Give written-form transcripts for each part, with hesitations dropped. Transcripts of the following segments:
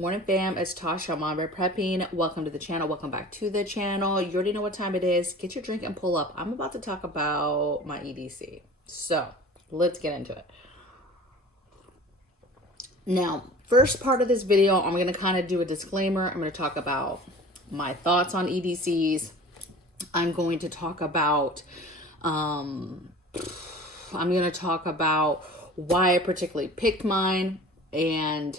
Morning fam, it's Tasha, MAMABEAR Prepping. Welcome to the channel. Welcome back to the channel. You already know what time it is. Get your drink and pull up. I'm about to talk about my EDC. So let's get into it. Now, first part of this video, I'm going to kind of do a disclaimer. I'm going to talk about my thoughts on EDCs. I'm going to talk about, why I particularly picked mine, and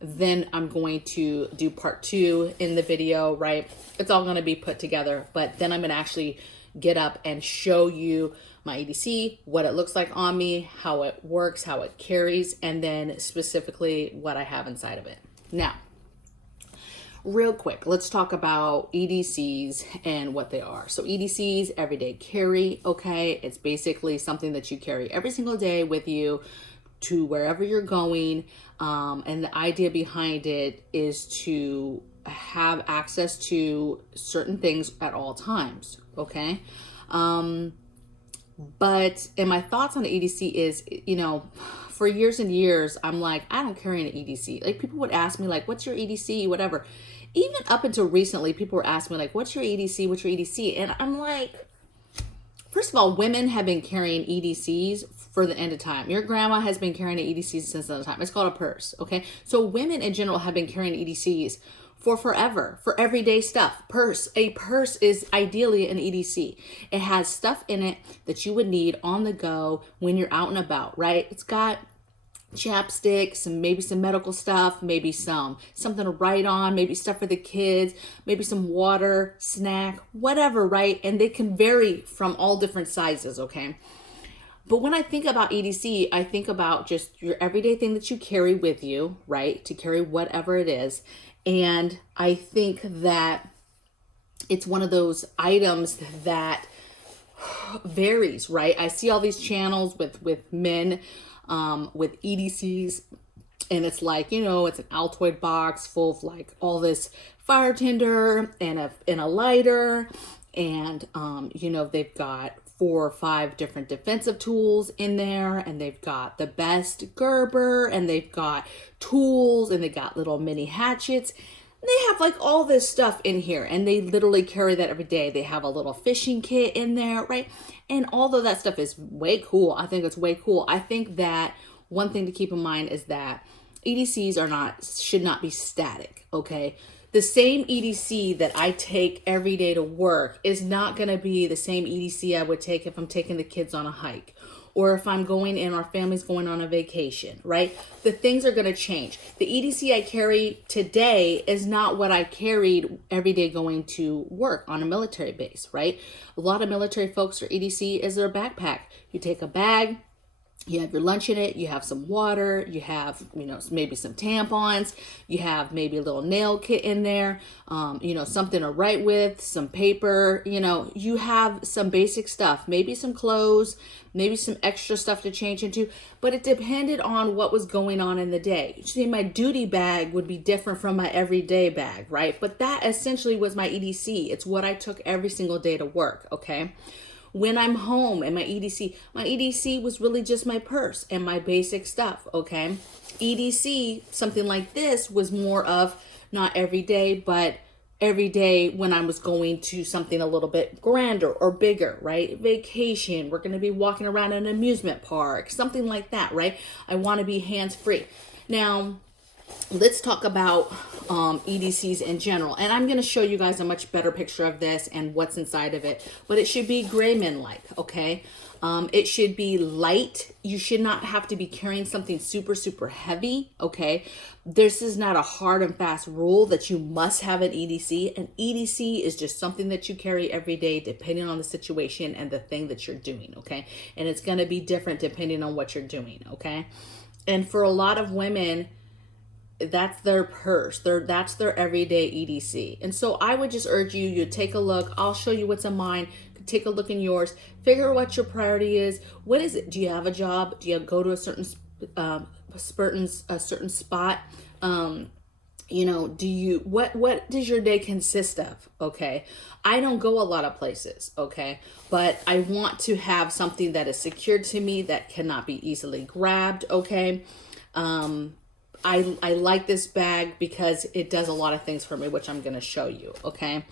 then I'm going to do part 2 in the video, right? It's all going to be put together, but then I'm going to actually get up and show you my EDC, what it looks like on me, how it works, how it carries, and then specifically what I have inside of it. Now, real quick, let's talk about EDCs and what they are. So EDCs, everyday carry, okay? It's basically something that you carry every single day with you to wherever you're going. And the idea behind it is to have access to certain things at all times, okay? But my thoughts on the EDC is, for years and years, I'm like, I don't carry an EDC. Like, people would ask me, like, what's your EDC, whatever. Even up until recently, people were asking me, like, what's your EDC, what's your EDC? And I'm like, first of all, women have been carrying EDCs for the end of time. Your grandma has been carrying an EDC since the end of time. It's called a purse, okay? So women in general have been carrying EDCs for forever, for everyday stuff. A purse is ideally an EDC. It has stuff in it that you would need on the go when you're out and about, right? It's got chapstick, maybe some medical stuff, maybe something to write on, maybe stuff for the kids, maybe some water, snack, whatever, right? And they can vary from all different sizes, okay? But when I think about EDC, I think about just your everyday thing that you carry with you, right? To carry whatever it is. And I think that it's one of those items that varies, right? I see all these channels with men with EDCs, and it's like, it's an Altoid box full of like all this fire tinder and a lighter, and they've got 4 or 5 different defensive tools in there, and they've got the best Gerber, and they've got tools, and they got little mini hatchets. They have like all this stuff in here, and they literally carry that every day. They have a little fishing kit in there, right? And although that stuff is way cool, I think it's way cool. I think that one thing to keep in mind is that EDCs should not be static, okay? The same EDC that I take every day to work is not going to be the same EDC I would take if I'm taking the kids on a hike, or if I'm going and our family's going on a vacation, right? The things are going to change. The EDC I carry today is not what I carried every day going to work on a military base, right? A lot of military folks, their EDC is their backpack. You take a bag, you have your lunch in it, you have some water, you have, maybe some tampons, you have maybe a little nail kit in there, something to write with, some paper, you have some basic stuff, maybe some clothes, maybe some extra stuff to change into, but it depended on what was going on in the day. See, my duty bag would be different from my everyday bag, right? But that essentially was my EDC. It's what I took every single day to work, okay? When I'm home and my EDC was really just my purse and my basic stuff, okay? EDC, something like this, was more of not every day, but every day when I was going to something a little bit grander or bigger, right? Vacation, we're going to be walking around an amusement park, something like that, right? I want to be hands-free. Now, let's talk about EDCs in general. And I'm going to show you guys a much better picture of this and what's inside of it. But it should be gray men-like, okay? It should be light. You should not have to be carrying something super, super heavy, okay? This is not a hard and fast rule that you must have an EDC. An EDC is just something that you carry every day depending on the situation and the thing that you're doing, okay? And it's going to be different depending on what you're doing, okay? And for a lot of women, that's their purse. That's their everyday EDC. And so I would just urge you take a look. I'll show you what's in mine. Take a look in yours. Figure out what your priority is. What is it? Do you have a job? Do you go to a certain spot? What does your day consist of? Okay. I don't go a lot of places. Okay. But I want to have something that is secured to me that cannot be easily grabbed. Okay. I like this bag because it does a lot of things for me, which I'm going to show you. Okay.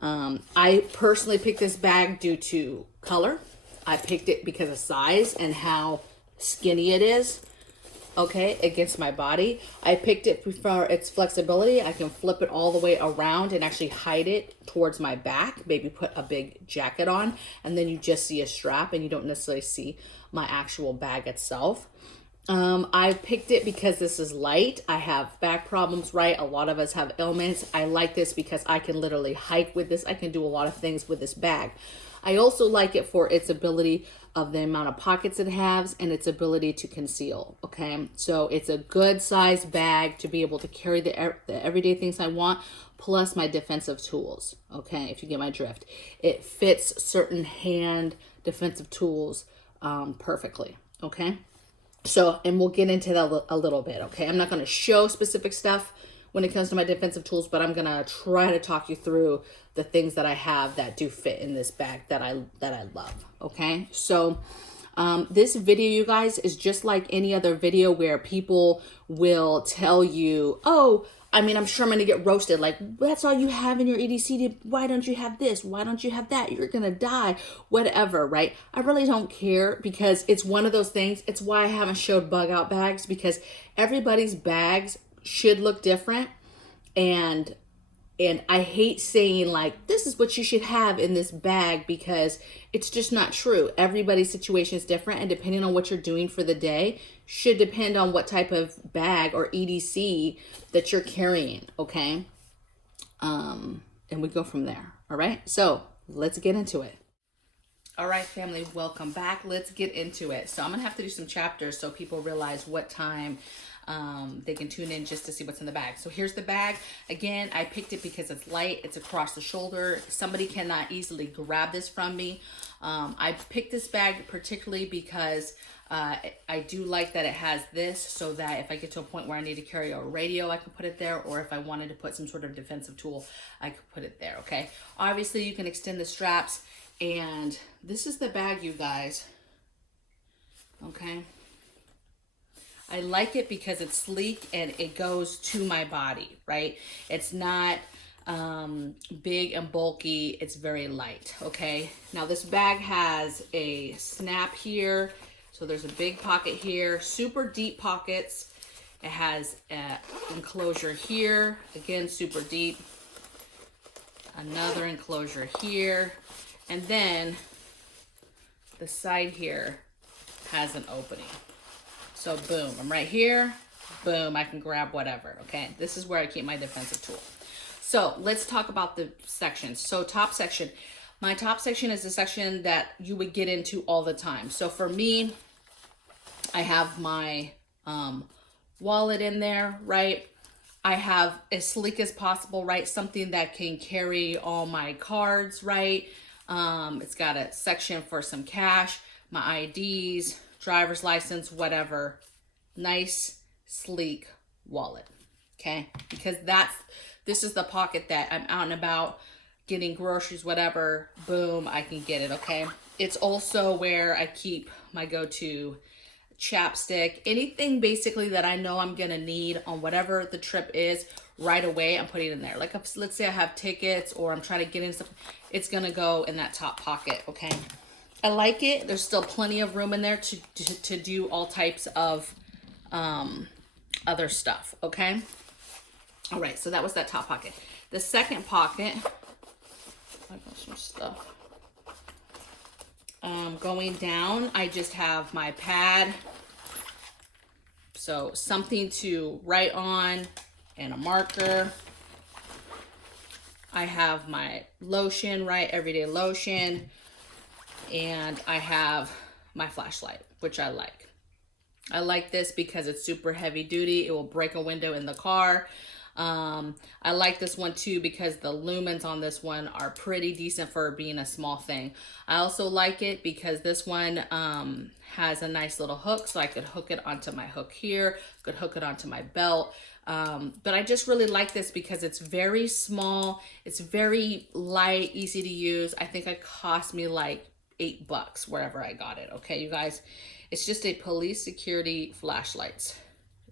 I personally picked this bag due to color. I picked it because of size and how skinny it is, okay, against my body. I picked it for its flexibility. I can flip it all the way around and actually hide it towards my back, maybe put a big jacket on, and then you just see a strap and you don't necessarily see my actual bag itself. I picked it because this is light. I have back problems, right? A lot of us have ailments. I like this because I can literally hike with this. I can do a lot of things with this bag. I also like it for its ability of the amount of pockets it has and its ability to conceal, okay? So it's a good size bag to be able to carry the everyday things I want, plus my defensive tools, okay, if you get my drift. It fits certain hand defensive tools perfectly, okay? So, and we'll get into that a little bit, okay? I'm not going to show specific stuff when it comes to my defensive tools, but I'm going to try to talk you through the things that I have that do fit in this bag that I love, okay? So, this video, you guys, is just like any other video where people will tell you, oh, I mean, I'm sure I'm going to get roasted. Like, that's all you have in your EDC. Why don't you have this? Why don't you have that? You're going to die. Whatever, right? I really don't care because it's one of those things. It's why I haven't showed bug out bags, because everybody's bags should look different. And I hate saying like, this is what you should have in this bag, because it's just not true. Everybody's situation is different, and depending on what you're doing for the day should depend on what type of bag or EDC that you're carrying, okay? And we go from there, all right? So let's get into it. All right, family, welcome back. Let's get into it. So I'm gonna have to do some chapters so people realize what time they can tune in just to see what's in the bag. So here's the bag. Again, I picked it because it's light, it's across the shoulder. Somebody cannot easily grab this from me. I picked this bag particularly because I do like that it has this, so that if I get to a point where I need to carry a radio, I can put it there, or if I wanted to put some sort of defensive tool, I could put it there, okay? Obviously, you can extend the straps, and this is the bag, you guys, okay? I like it because it's sleek and it goes to my body, right? It's not big and bulky. It's very light, okay? Now this bag has a snap here. So there's a big pocket here, super deep pockets. It has an enclosure here, again, super deep. Another enclosure here. And then the side here has an opening. So boom, I'm right here, boom, I can grab whatever, okay? This is where I keep my defensive tool. So let's talk about the sections. So top section, my top section is the section that you would get into all the time. So for me, I have my wallet in there, right? I have as sleek as possible, right? Something that can carry all my cards, right? It's got a section for some cash, my IDs, driver's license, whatever. Nice, sleek wallet, okay? Because this is the pocket that I'm out and about, getting groceries, whatever, boom, I can get it, okay? It's also where I keep my go-to chapstick, anything basically that I know I'm gonna need on whatever the trip is right away, I'm putting it in there. Like, let's say I have tickets or I'm trying to get in something, it's gonna go in that top pocket, okay? I like it. There's still plenty of room in there to do all types of other stuff, okay? All right, so that was that top pocket. The second pocket, I got some stuff. Going down, I just have my pad. So something to write on and a marker. I have my lotion, right? Everyday lotion. And I have my flashlight, which I like. I like this because it's super heavy duty. It will break a window in the car. I like this one too because the lumens on this one are pretty decent for being a small thing. I also like it because this one has a nice little hook, so I could hook it onto my hook here, could hook it onto my belt. But I just really like this because it's very small, it's very light, easy to use. I think it cost me like $8 wherever I got it. Okay, you guys, it's just a police security flashlights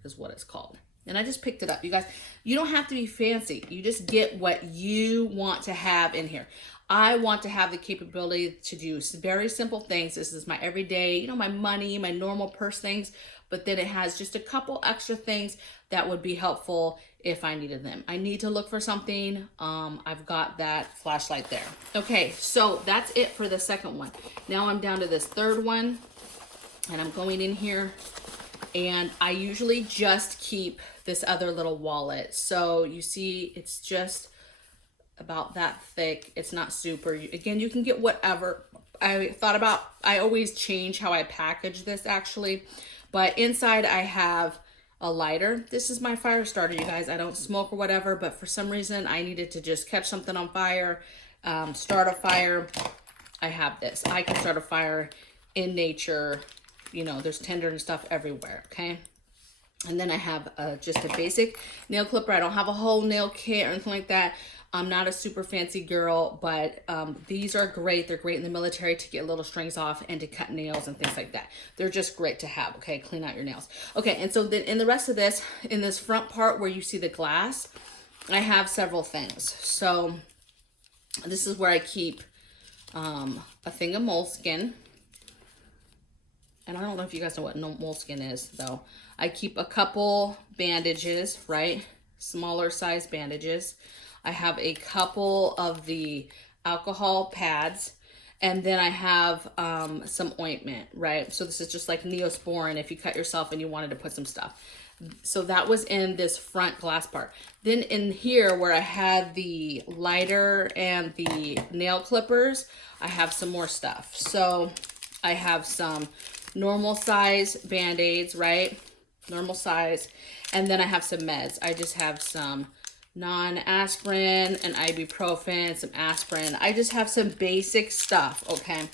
is what it's called. And I just picked it up. You guys, you don't have to be fancy. You just get what you want to have in here. I want to have the capability to do very simple things. This is my everyday, you know, my money, my normal purse things, but then it has just a couple extra things that would be helpful if I needed them. I need to look for something. I've got that flashlight there. Okay, so that's it for the second one. Now I'm down to this third one, and I'm going in here, and I usually just keep this other little wallet. So you see, it's just about that thick. It's not super. Again, you can get whatever. I always change how I package this actually, but inside I have a lighter. This is my fire starter, you guys. I don't smoke or whatever, but for some reason I needed to just catch something on fire, start a fire. I have this. I can start a fire in nature. You know, there's tinder and stuff everywhere, okay? And then I have just a basic nail clipper. I don't have a whole nail kit or anything like that. I'm not a super fancy girl, but these are great. They're great in the military to get little strings off and to cut nails and things like that. They're just great to have, okay? Clean out your nails. Okay, and so then in the rest of this, in this front part where you see the glass, I have several things. So this is where I keep a thing of moleskin. And I don't know if you guys know what moleskin is, though. I keep a couple bandages, right? Smaller size bandages. I have a couple of the alcohol pads, and then I have some ointment, right? So this is just like Neosporin if you cut yourself and you wanted to put some stuff. So that was in this front glass part. Then in here where I had the lighter and the nail clippers, I have some more stuff. So I have some normal size Band-Aids, right? Normal size. And then I have some meds. I just have some non-aspirin and ibuprofen, some aspirin. I just have some basic stuff, okay?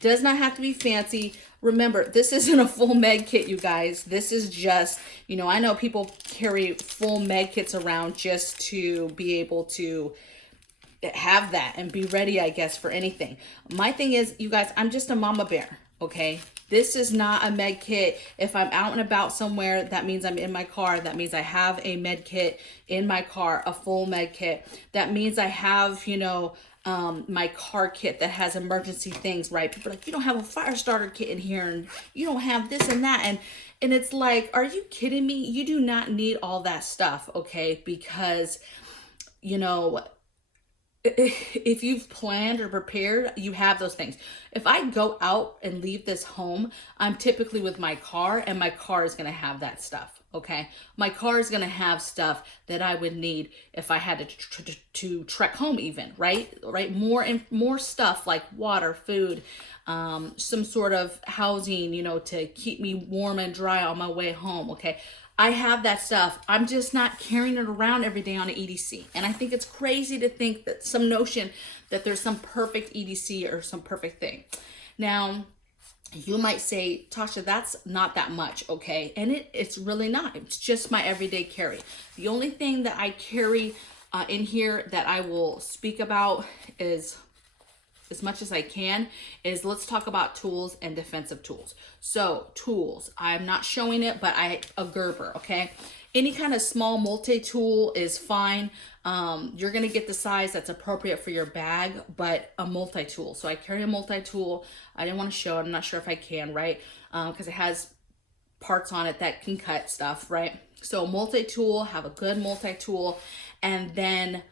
Does not have to be fancy. Remember, this isn't a full med kit, you guys. This is just, you know, I know people carry full med kits around just to be able to have that and be ready, I guess, for anything. My thing is, you guys, I'm just a mama bear, okay? This is not a med kit. If I'm out and about somewhere, that means I'm in my car. That means I have a med kit in my car, a full med kit. That means I have, you know, my car kit that has emergency things, right? People are like, you don't have a fire starter kit in here, and you don't have this and that. And it's like, are you kidding me? You do not need all that stuff, okay? Because, you know, if you've planned or prepared, you have those things. If I go out and leave this home, I'm typically with my car, and my car is going to have that stuff, okay? My car is going to have stuff that I would need if I had to trek home even, right? More stuff like water, food, some sort of housing, you know, to keep me warm and dry on my way home, okay? I have that stuff. I'm just not carrying it around every day on an EDC. And I think it's crazy to think that some notion that there's some perfect EDC or some perfect thing. Now, you might say, Tasha, that's not that much, okay? And it's really not. It's just my everyday carry. The only thing that I carry in here that I will speak about is, as much as I can, is let's talk about tools and defensive tools. So tools, I'm not showing it, but a Gerber, okay? Any kind of small multi-tool is fine. You're gonna get the size that's appropriate for your bag, but a multi-tool. So I carry a multi-tool. I didn't want to show it. I'm not sure if I can, right? Because it has parts on it that can cut stuff, right? So multi-tool, have a good multi-tool. And then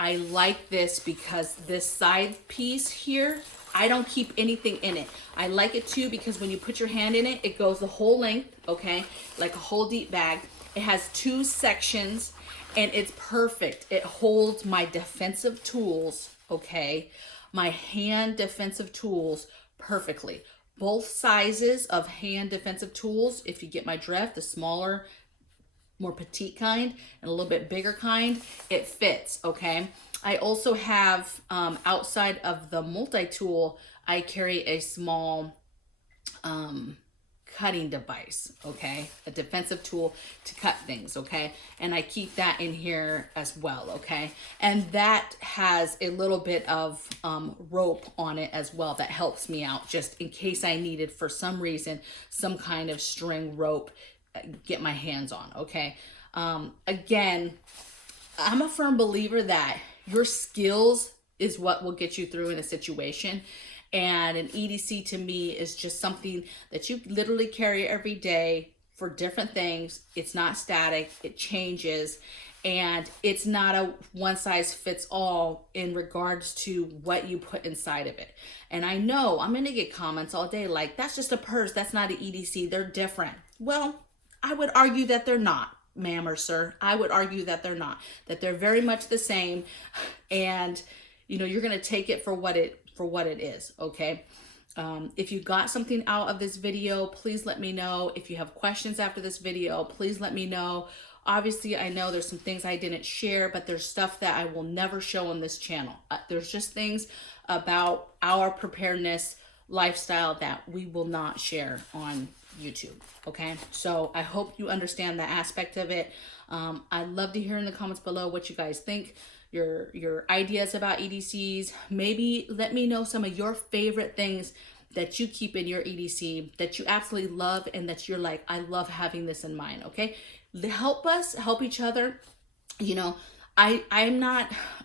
I like this because this side piece here, I don't keep anything in it. I like it too because when you put your hand in it, it goes the whole length, okay? Like a whole deep bag. It has 2 sections and it's perfect. It holds my defensive tools, okay? My hand defensive tools perfectly. Both sizes of hand defensive tools, if you get my drift, the smaller, more petite kind and a little bit bigger kind, it fits, okay? I also have, outside of the multi-tool, I carry a small cutting device, okay? A defensive tool to cut things, okay? And I keep that in here as well, okay? And that has a little bit of rope on it as well that helps me out just in case I needed, for some reason, some kind of string rope get my hands on. Okay. Again, I'm a firm believer that your skills is what will get you through in a situation. And an EDC to me is just something that you literally carry every day for different things. It's not static, it changes, and it's not a one size fits all in regards to what you put inside of it. And I know I'm gonna get comments all day like, that's just a purse, that's not an EDC, they're different. Well, I would argue that they're not, ma'am or sir. I would argue that they're not, that they're very much the same. And you know, you're gonna take it for what it is, okay? If you got something out of this video, please let me know. If you have questions after this video, please let me know. Obviously, I know there's some things I didn't share, but there's stuff that I will never show on this channel. There's just things about our preparedness lifestyle that we will not share on YouTube, okay? So I hope you understand that aspect of it. I'd love to hear in the comments below what you guys think, your ideas about EDCs. Maybe let me know some of your favorite things that you keep in your EDC that you absolutely love and that you're like, I love having this in mind, okay? Help us, help each other. You know, I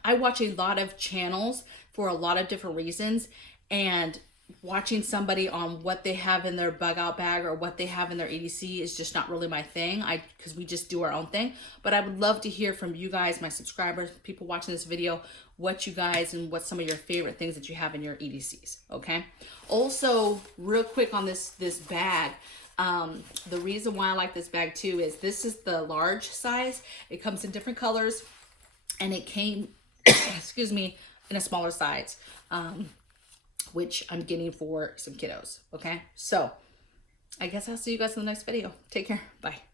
watch a lot of channels for a lot of different reasons, and watching somebody on what they have in their bug out bag or what they have in their EDC is just not really my thing. Because we just do our own thing. But I would love to hear from you guys, my subscribers, people watching this video, what you guys and what some of your favorite things that you have in your EDCs, okay? Also, real quick on this bag, the reason why I like this bag too is this is the large size. It comes in different colors, and it came, excuse me, in a smaller size, which I'm getting for some kiddos, okay? So I guess I'll see you guys in the next video. Take care. Bye.